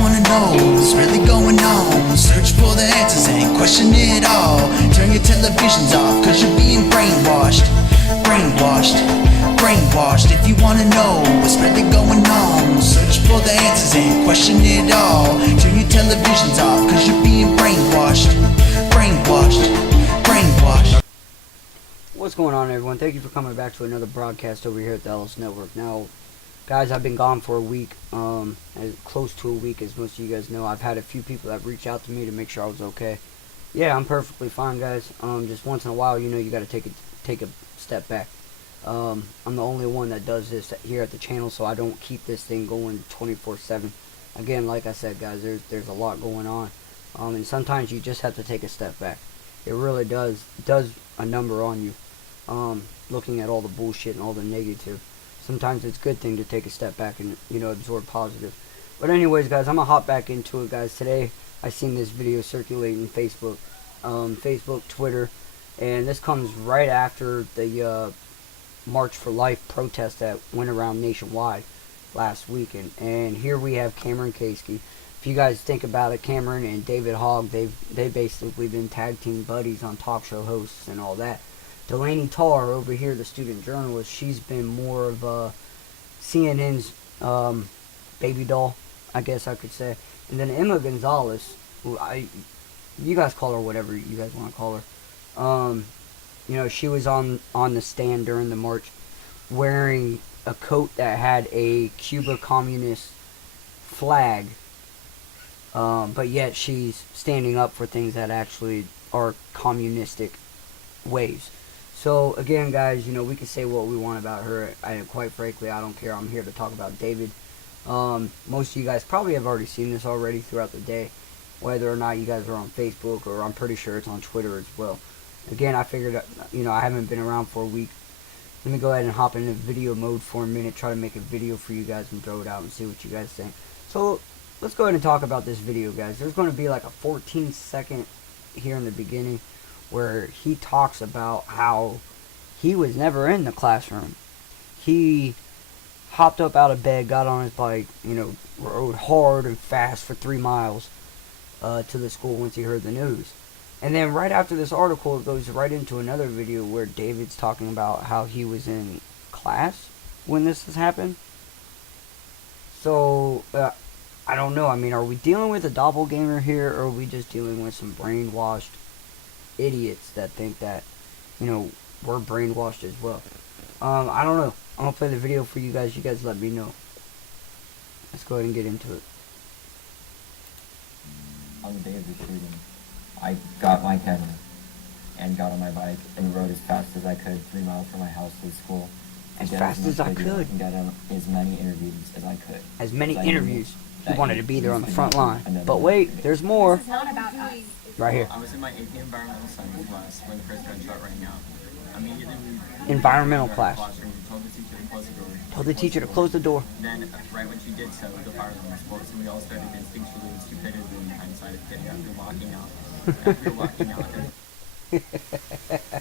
wanna know what's really going on, search for the answers and question it all. Turn your televisions off, cause you're being brainwashed. Brainwashed. If you wanna know what's really going on, search for the answers and question it all. Turn your televisions off, cause you're being brainwashed. What's going on, everyone? Thank you for coming back to another broadcast over here at the Ellis Network. Now, guys, I've been gone for a week, close to a week, as most of you guys know. I've had a few people that reach out to me to make sure I was okay. Yeah, I'm perfectly fine, guys. Just once in a while, you got to take a step back. I'm the only one that does this here at the channel, so I don't keep this thing going 24/7. Again, like I said, guys, there's a lot going on, and sometimes you just have to take a step back. It really does a number on you. Looking at all the bullshit and all the negative. Sometimes it's a good thing to take a step back and, absorb positive. But anyways, guys, I'm going to hop back into it, guys. Today, I seen this video circulating Facebook, Twitter, and this comes right after the March for Life protest that went around nationwide last weekend. And here we have Cameron Kasky. If you guys think about it, Cameron and David Hogg, they've basically been tag team buddies on talk show hosts and all that. Delaney Tarr over here, the student journalist, she's been more of CNN's baby doll, I guess I could say. And then Emma Gonzalez, who you guys call her whatever you guys want to call her. She was on the stand during the march wearing a coat that had a Cuba communist flag, but yet she's standing up for things that actually are communistic ways. So, again, guys, we can say what we want about her. Quite frankly, I don't care. I'm here to talk about David. Most of you guys probably have already seen this already throughout the day, whether or not you guys are on Facebook, or I'm pretty sure it's on Twitter as well. Again, I figured, I haven't been around for a week. Let me go ahead and hop into video mode for a minute, try to make a video for you guys and throw it out and see what you guys think. So, let's go ahead and talk about this video, guys. There's going to be like a 14-second here in the beginning where he talks about how he was never in the classroom. He hopped up out of bed, got on his bike, rode hard and fast for 3 miles to the school once he heard the news. And then right after this article, it goes right into another video where David's talking about how he was in class when this has happened. So, I don't know. I mean, are we dealing with a doppelganger here, or are we just dealing with some brainwashed idiots that think that, we're brainwashed as well? I don't know. I'm going to play the video for you guys. You guys let me know. Let's go ahead and get into it. On the day of the shooting, I got my camera and got on my bike and rode as fast as I could 3 miles from my house to the school. As fast as I could. And got on as many interviews as I could. As many interviews. He wanted to be there on the front line. But wait, there's more. This is not about us. Right here. I was in my AP environmental science class when the first gunshot rang out. Immediately we Environmental class. Told the teacher to close the door. Told the teacher to close the door. Then, right when she did so, the fire alarm exploded, and we all started instinctually and stupidity in hindsight of getting up and walking out. After walking out.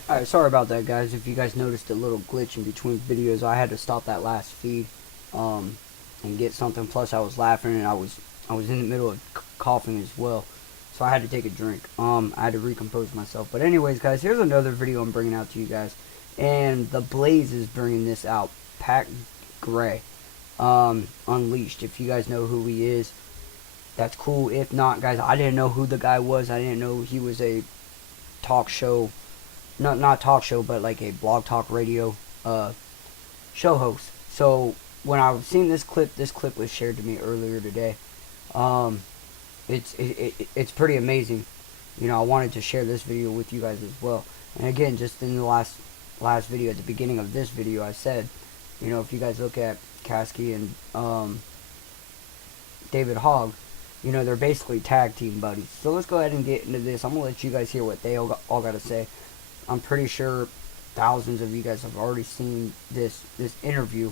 Alright, sorry about that, guys. If you guys noticed a little glitch in between videos, I had to stop that last feed and get something. Plus, I was laughing and I was in the middle of coughing as well. So I had to take a drink. I had to recompose myself. But anyways, guys, here's another video I'm bringing out to you guys. And The Blaze is bringing this out. Pat Gray. Unleashed. If you guys know who he is, that's cool. If not, guys, I didn't know who the guy was. I didn't know he was a talk show. Not talk show, but like a blog talk radio show host. So when I was seeing this clip was shared to me earlier today. It's pretty amazing. I wanted to share this video with you guys as well. And again, just in the last video, at the beginning of this video, I said, if you guys look at Kasky and David Hogg, they're basically tag team buddies. So let's go ahead and get into this. I'm gonna let you guys hear what they all got to say. I'm pretty sure thousands of you guys have already seen this interview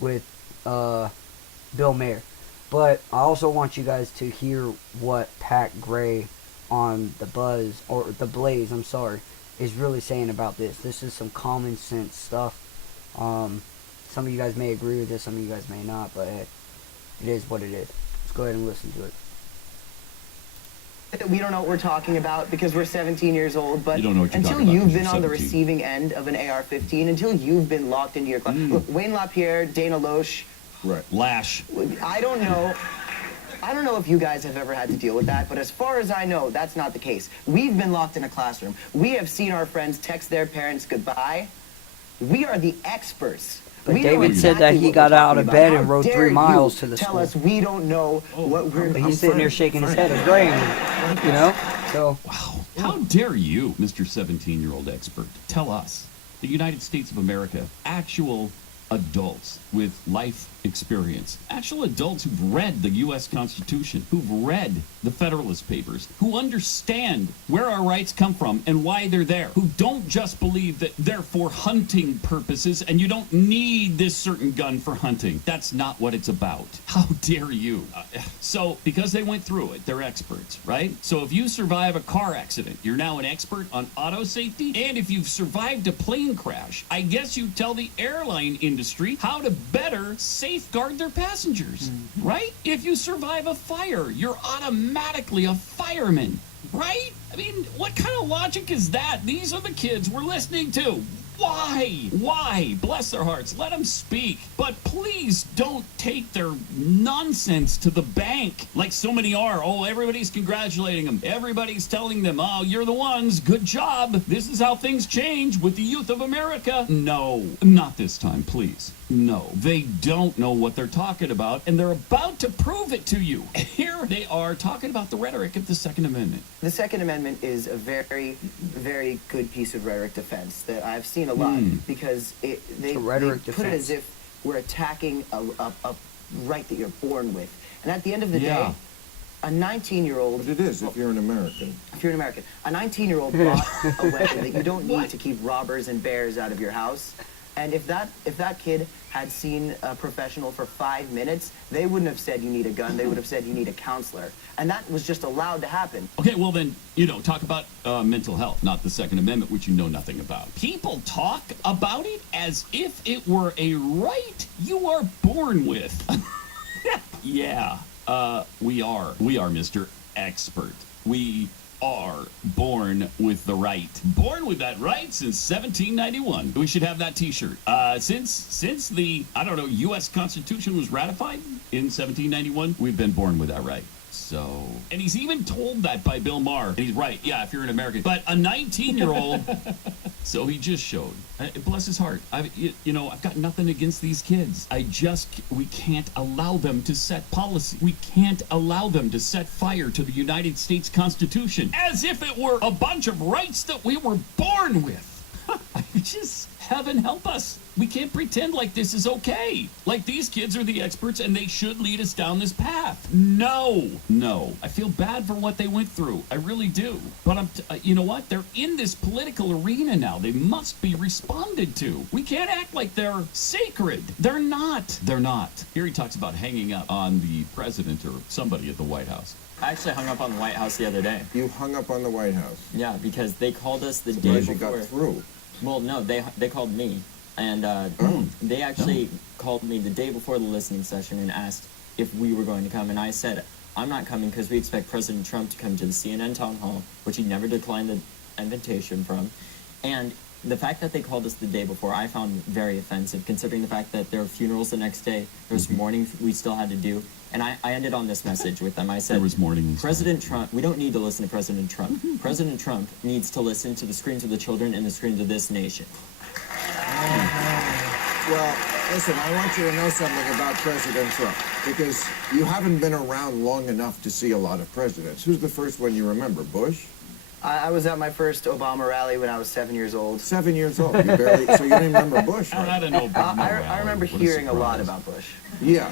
with Bill Maher. But I also want you guys to hear what Pat Gray on The Blaze, is really saying about this. This is some common sense stuff. Some of you guys may agree with this, some of you guys may not, but hey, it is what it is. Let's go ahead and listen to it. that we don't know what we're talking about because we're 17 years old, but You don't know what you're until talking about you've 'cause been you're on the 17. receiving end of an AR-15, until you've been locked into your class. Look, Wayne LaPierre, Dana Loesch, Right. Lash. I don't know if you guys have ever had to deal with that, but as far as I know, that's not the case. We've been locked in a classroom. We have seen our friends text their parents goodbye. We are the experts. But We know David said that exactly he what got we're out talking of about. bed How and rode dare 3 you miles to the tell school. us we don't know what we're But he's sitting there shaking his head agreeing, you know? So, Wow. How dare you, Mr. 17-year-old expert, tell us, the United States of America, actual adults with life experience, actual adults who've read the U.S. Constitution, who've read the Federalist Papers, who understand where our rights come from and why they're there, who don't just believe that they're for hunting purposes and you don't need this certain gun for hunting. That's not what it's about. How dare you? So, because they went through it, they're experts, right? So if you survive a car accident, you're now an expert on auto safety. And if you've survived a plane crash, I guess you tell the airline industry how to better safeguard their passengers, right? If you survive a fire, you're automatically a fireman, right? I mean, what kind of logic is that? These are the kids we're listening to. Why? Why? Bless their hearts. Let them speak. But please don't take their nonsense to the bank like so many are. Oh, everybody's congratulating them. Everybody's telling them, oh, you're the ones. Good job. This is how things change with the youth of America. No, not this time, please. No, they don't know what they're talking about, and they're about to prove it to you. Here they are talking about the rhetoric of the Second Amendment. The Second Amendment is a very, very good piece of rhetoric defense that I've seen a lot because they a rhetoric put it defense. as if we're attacking a right that you're born with. And at the end of the day, a 19-year-old... But it is, if you're an American. If you're an American. A 19-year-old bought a weapon that you don't need to keep robbers and bears out of your house. And if that kid had seen a professional for 5 minutes, they wouldn't have said you need a gun. They would have said you need a counselor. And that was just allowed to happen. Okay, well then, talk about mental health, not the Second Amendment, which you know nothing about. People talk about it as if it were a right you are born with. Yeah, we are. We are, Mr. Expert. We are born with the right. Born with that right since 1791. We should have that t-shirt. Since the, U.S. Constitution was ratified in 1791, we've been born with that right. So, and he's even told that by Bill Maher. And he's right, yeah, if you're an American. But a 19-year-old, so he just showed. Bless his heart. I've got nothing against these kids. We can't allow them to set policy. We can't allow them to set fire to the United States Constitution as if it were a bunch of rights that we were born with. Just heaven help us. We can't pretend like this is okay. Like these kids are the experts and they should lead us down this path. No. I feel bad for what they went through. I really do. But you know what? They're in this political arena now. They must be responded to. We can't act like they're sacred. They're not. Here he talks about hanging up on the president or somebody at the White House. I actually hung up on the White House the other day. You hung up on the White House. Yeah, because they called us the day Surprised you before. got through. Well, no, they called me, and they actually called me the day before the listening session and asked if we were going to come, and I said, I'm not coming because we expect President Trump to come to the CNN town hall, which he never declined the invitation from, and the fact that they called us the day before I found very offensive, considering the fact that there were funerals the next day, there was mourning we still had to do, and I ended on this message with them. I said, There was mourning. President Trump, we don't need to listen to President Trump. President Trump needs to listen to the screams of the children and the screams of this nation. Well, listen, I want you to know something about President Trump, because you haven't been around long enough to see a lot of presidents. Who's the first one you remember? Bush? I was at my first Obama rally when I was 7 years old. 7 years old. So you didn't remember Bush, I right? don't know. I remember hearing a lot about Bush. Yeah.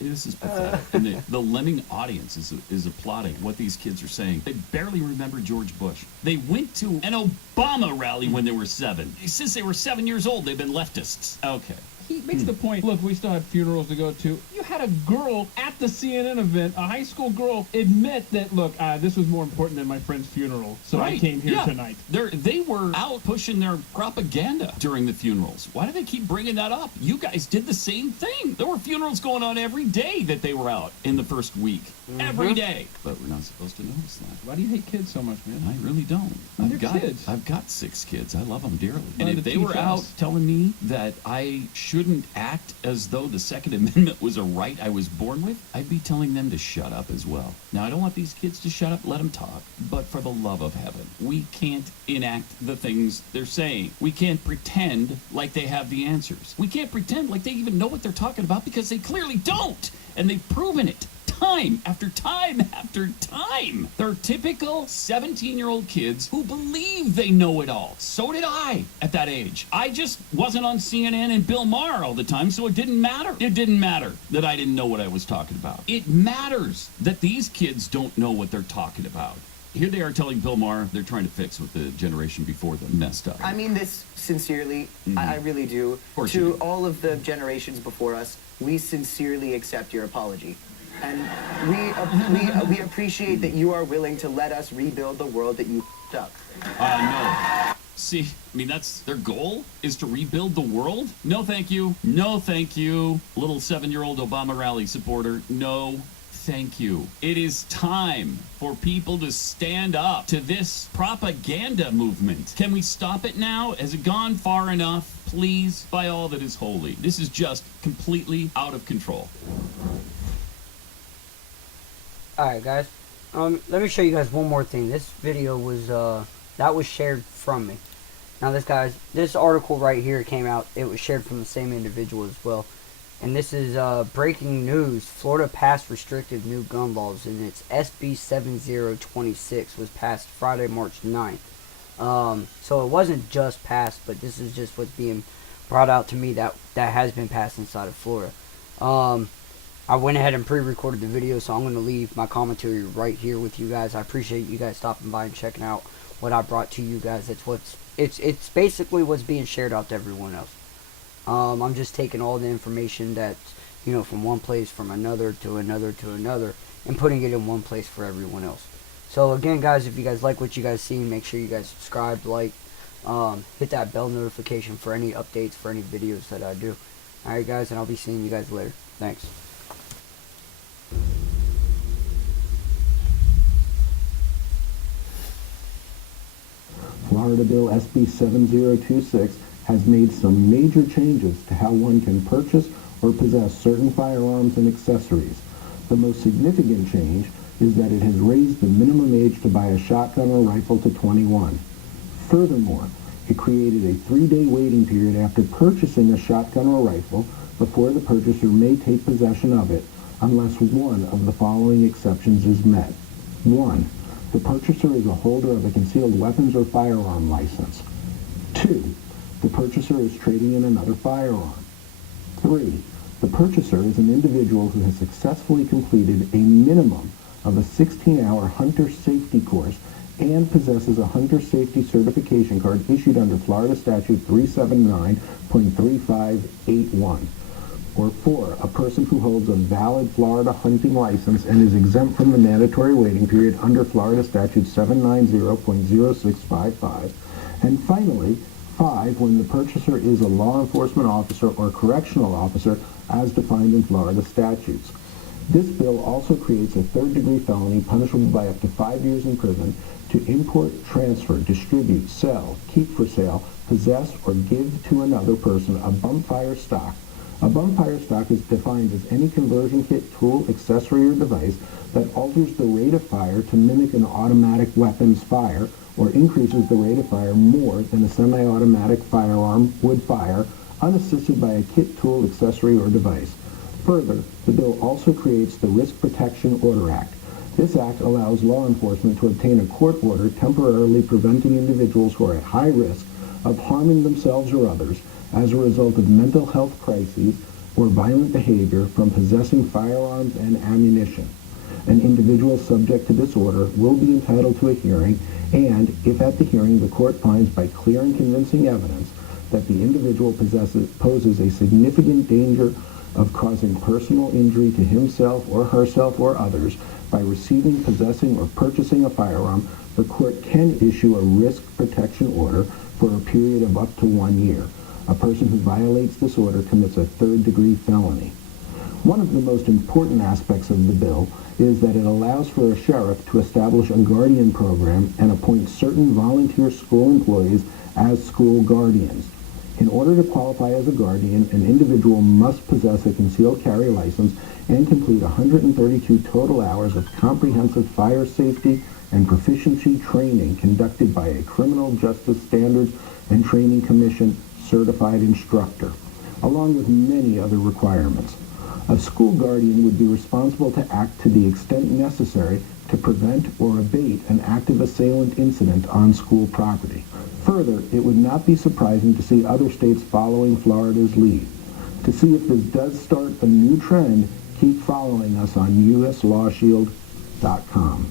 This is pathetic. And the lemming audience is applauding what these kids are saying. They barely remember George Bush. They went to an Obama rally when they were 7. Since they were 7 years old, they've been leftists. Okay. He makes the point, look, we still have funerals to go to. You had a girl at the CNN event, a high school girl, admit that, look, this was more important than my friend's funeral, so I came here tonight. They were out pushing their propaganda during the funerals. Why do they keep bringing that up? You guys did the same thing. There were funerals going on every day that they were out in the first week. Every day. But we're not supposed to notice that. Why do you hate kids so much, man? I really don't. I've got 6 kids. I love them dearly. And if they were out telling me that I shouldn't act as though the Second Amendment was a right I was born with, I'd be telling them to shut up as well. Now, I don't want these kids to shut up. Let them talk. But for the love of heaven, we can't enact the things they're saying. We can't pretend like they have the answers. We can't pretend like they even know what they're talking about, because they clearly don't. And they've proven it. Time after time after time. They're typical 17-year-old kids who believe they know it all. So did I at that age. I just wasn't on CNN and Bill Maher all the time, so it didn't matter. It didn't matter that I didn't know what I was talking about. It matters that these kids don't know what they're talking about. Here they are telling Bill Maher they're trying to fix what the generation before them messed up. I mean this sincerely. I really do. course you do. To all of the generations before us, we sincerely accept your apology. And we appreciate that you are willing to let us rebuild the world that you f***ed up. No. See, I mean, that's their goal, is to rebuild the world? No, thank you. No, thank you. Little 7-year-old Obama rally supporter. No, thank you. It is time for people to stand up to this propaganda movement. Can we stop it now? Has it gone far enough? Please, by all that is holy. This is just completely out of control. Alright guys, let me show you guys one more thing. This video was, that was shared from me. Now this article right here came out, it was shared from the same individual as well. And this is, breaking news. Florida passed restrictive new gun laws, and it's SB 7026 was passed Friday, March 9th. So it wasn't just passed, but this is just what's being brought out to me that has been passed inside of Florida. I went ahead and pre-recorded the video, so I'm going to leave my commentary right here with you guys. I appreciate you guys stopping by and checking out what I brought to you guys. It's basically what's being shared out to everyone else. I'm just taking all the information that's, you know, from one place, from another to another to another, and putting it in one place for everyone else. So again, guys, if you guys like what you guys see, make sure you guys subscribe, like, hit that bell notification for any updates for any videos that I do. Alright guys, and I'll be seeing you guys later. Thanks. Florida Bill SB 7026 has made some major changes to how one can purchase or possess certain firearms and accessories. The most significant change is that it has raised the minimum age to buy a shotgun or rifle to 21. Furthermore, it created a 3-day waiting period after purchasing a shotgun or rifle before the purchaser may take possession of it, unless one of the following exceptions is met. 1. The purchaser is a holder of a concealed weapons or firearm license. 2. The purchaser is trading in another firearm. 3. The purchaser is an individual who has successfully completed a minimum of a 16-hour hunter safety course and possesses a hunter safety certification card issued under Florida Statute 379.3581. Or 4, a person who holds a valid Florida hunting license and is exempt from the mandatory waiting period under Florida Statute 790.0655. And finally, 5, when the purchaser is a law enforcement officer or correctional officer as defined in Florida statutes. This bill also creates a third-degree felony punishable by up to 5 years in prison to import, transfer, distribute, sell, keep for sale, possess, or give to another person a bumpfire stock. A bumpfire stock is defined as any conversion kit, tool, accessory, or device that alters the rate of fire to mimic an automatic weapon's fire or increases the rate of fire more than a semi-automatic firearm would fire, unassisted by a kit, tool, accessory, or device. Further, the bill also creates the Risk Protection Order Act. This act allows law enforcement to obtain a court order temporarily preventing individuals who are at high risk of harming themselves or others as a result of mental health crises or violent behavior from possessing firearms and ammunition. An individual subject to this order will be entitled to a hearing, and if at the hearing the court finds by clear and convincing evidence that the individual poses a significant danger of causing personal injury to himself or herself or others by receiving, possessing, or purchasing a firearm, the court can issue a risk protection order for a period of up to 1 year. A person who violates this order commits a third-degree felony. One of the most important aspects of the bill is that it allows for a sheriff to establish a guardian program and appoint certain volunteer school employees as school guardians. In order to qualify as a guardian, an individual must possess a concealed carry license and complete 132 total hours of comprehensive fire safety and proficiency training conducted by a Criminal Justice Standards and Training Commission certified instructor, along with many other requirements. A school guardian would be responsible to act to the extent necessary to prevent or abate an active assailant incident on school property. Further, it would not be surprising to see other states following Florida's lead. To see if this does start a new trend, keep following us on uslawshield.com.